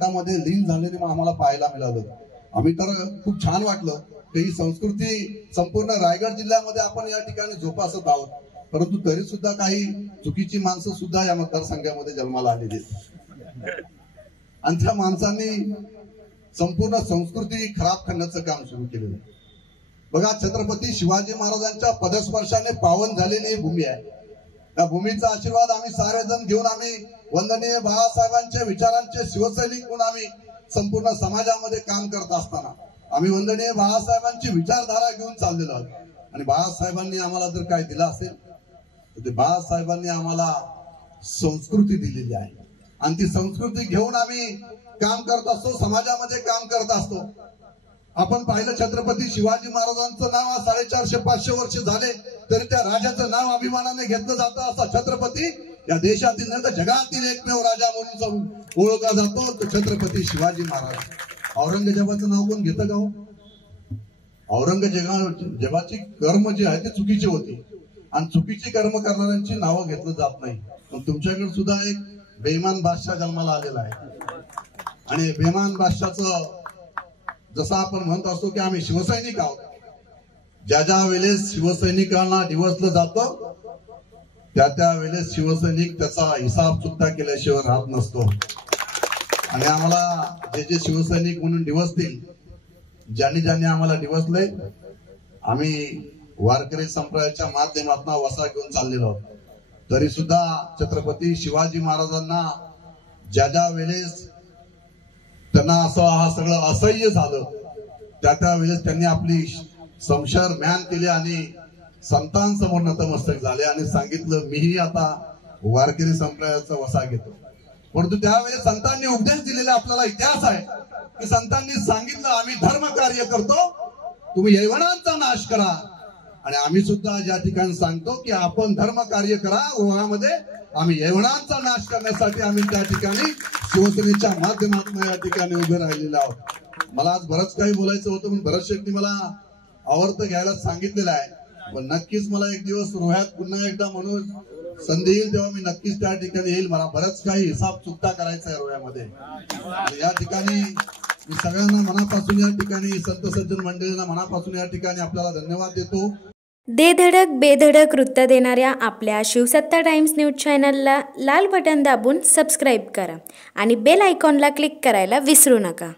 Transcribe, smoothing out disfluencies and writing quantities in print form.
मध्ये लीन झालेले आम्हाला पाहायला मिळालं। आम्ही तर खूप छान वाटलं की ही संस्कृती संपूर्ण रायगड जिल्ह्यामध्ये आपण या ठिकाणी जोपासत आहोत। परंतु तरी सुद्धा काही चुकीची माणसं सुद्धा या मतदारसंघामध्ये जन्माला आलेली आहेत आणि त्या माणसांनी संपूर्ण संस्कृती खराब करण्याचं काम सुरू केलेलं आहे। बघा, छत्रपती शिवाजी महाराजांच्या पदस्पर्शाने पावन झालेली भूमी आहे। त्या भूमीचा आशीर्वाद आम्ही सारेजण घेऊन आम्ही वंदनीय बाळासाहेबांच्या विचारांचे शिवसैनिक म्हणून आम्ही संपूर्ण समाजामध्ये काम करत असताना आम्ही वंदनीय बाळासाहेबांची विचारधारा घेऊन चाललेलो आहोत। आणि बाळासाहेबांनी आम्हाला जर काय दिलं असेल तर ते बाळासाहेबांनी आम्हाला संस्कृती दिलेली आहे आणि ती संस्कृती घेऊन आम्ही काम करत असतो, समाजामध्ये काम करत असतो। आपण पाहिलं, छत्रपती शिवाजी महाराजांचं नाव 450-500 वर्ष झाले तरी त्या राजाचं नाव अभिमानाने घेतलं जातं। असा छत्रपती या देशातील नाही तर जगातील एकमेव राजा म्हणून ओळखला जातो तो छत्रपती शिवाजी महाराज। औरंगजेबाचं नाव कोण घेतं का हो? औरंगजेबाची कर्म जी आहे ती चुकीची होती आणि चुकीची कर्म करणाऱ्यांची नावं घेतलं जात नाही। पण तुमच्याकडे सुद्धा एक बेईमान बादशाह जन्माला आलेला आहे आणि बेईमान बादशाहचं जसं आपण म्हणत असतो की आम्ही शिवसैनिक आहोत, ज्या ज्या वेळेस शिवसैनिकांना डिवचलं जातं त्या वेळेस शिवसैनिक त्याचा हिसाब सुद्धा केल्याशिवाय राहत नसतो। आणि आम्हाला जे जे शिवसैनिक म्हणून डिवचतील, ज्यांनी आम्हाला डिवचलंय, आम्ही वारकरी संप्रदायाच्या माध्यमातून वसा घेऊन चाललेलो आहोत। तरी सुद्धा छत्रपती शिवाजी महाराजांना ज्या वेळेस त्यांना असं हा सगळं असह्य झालं त्या वेळेस त्यांनी आपली समशर म्यान केली आणि संतांसमोर नतमस्तक झाले आणि सांगितलं, मीही आता वारकरी संप्रदायाचा वसा घेतो। परंतु त्यावेळेस संतांनी उपदेश दिलेला आपल्याला इतिहास आहे की संतांनी सांगितलं, आम्ही धर्म कार्य करतो, तुम्ही यवनांचा नाश करा। आणि आम्ही सुद्धा ज्या ठिकाणी सांगतो की आपण धर्म कार्य करा, ओळामध्ये आम्ही यवनांचा नाश करण्यासाठी आम्ही त्या ठिकाणी शिवसेनेच्या माध्यमातून या ठिकाणी उभे राहिलेले आहोत। मला आज बरंच काही बोलायचं होतं पण बऱ्याच शेट्टी मला आवर्त घ्यायला सांगितलेलं आहे। पण नक्कीच मला एक दिवस रोह्यात पुन्हा एकदा म्हणून संधी येईल तेव्हा मी नक्कीच त्या ठिकाणी येईल। मला बरंच काही हिसाब चुकता करायचा आहे रोह्यामध्ये। या ठिकाणी मी सगळ्यांना मनापासून या ठिकाणी संत सज्जन मंडळींना मनापासून या ठिकाणी आपल्याला धन्यवाद देतो। दे धडक बेधडक वृत्त देणाऱ्या आपल्या शिवसत्ता टाइम्स न्यूज चॅनलला लाल बटन दाबून सबस्क्राईब करा आणि बेल आयकॉनला क्लिक करायला विसरू नका।